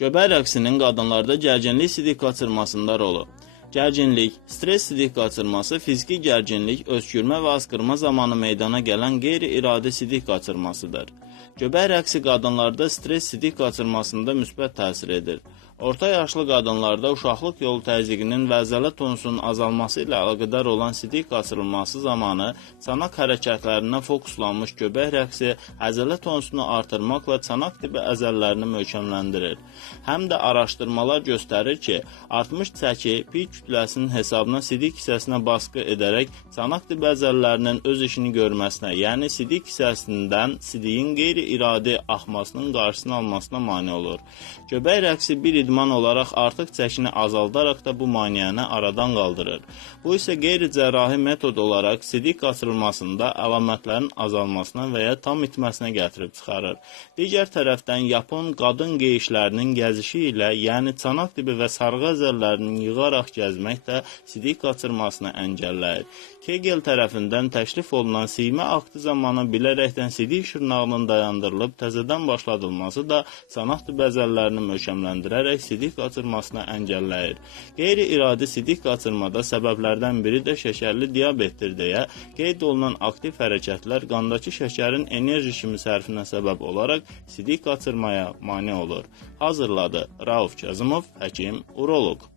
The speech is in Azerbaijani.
Göbək rəqsinin qadınlarda gərginlik sidik qaçırmasında rolu. Gərginlik, stress sidik qaçırması, fiziki gərginlik, öskürmə və asqırma zamanı meydana gələn qeyri-iradi sidik qaçırmasıdır. Göbək rəqsi qadınlarda stress sidik qaçırmasında müsbət təsir edir. Orta yaşlı qadınlarda uşaqlıq yolu təzyiqinin və əzələ tonusunun azalması ilə əlaqədar olan sidik qaçırılması zamanı çanaq hərəkətlərindən fokuslanmış göbək rəqsi əzələ tonusunu artırmaqla çanaq tipi əzələlərini möhkəmləndirir. Həm də araşdırmalar göstərir ki, artmış çəki pi kütləsinin hesabına sidik hissəsinə baskı edərək çanaq tipi əzələlərinin öz işini görməsinə, yəni sidik hissəsindən sidiyin qeyri-iradi axmasının qarşısını almasına mane olur. Göbək rəqsi bir idman olaraq artıq çəkini azaldaraq da bu maneəni aradan qaldırır. Bu isə qeyri-cərrahi metod olaraq sidik qaçırılmasında əlamətlərin azalmasına və ya tam itməsinə gətirib çıxarır. Digər tərəfdən Yapon qadın geyişlərinin gəzişi ilə, yəni çanaq tipi və sarğı əzələlərinin yığaraq gəzmək də sidik qaçırmasını əngəlləyir. Kegel tərəfindən təklif olunan siymə aktı zamanı bilərəkdən sidik şırnağının dayandırılıb təzədən başladılması da çanaq tipi əzələlərini möhkəmləndirərək sidik qaçırmasına əngəlləyir. Qeyri-iradi sidik qaçırmada səbəblərdən biri də şəkərli diabetdir deyə qeyd olunan aktiv hərəkətlər qandakı şəkərin enerji kimi sərfinə səbəb olaraq sidik qaçırmaya mane olur. Hazırladı Rauf Kazımov, həkim, uroloq.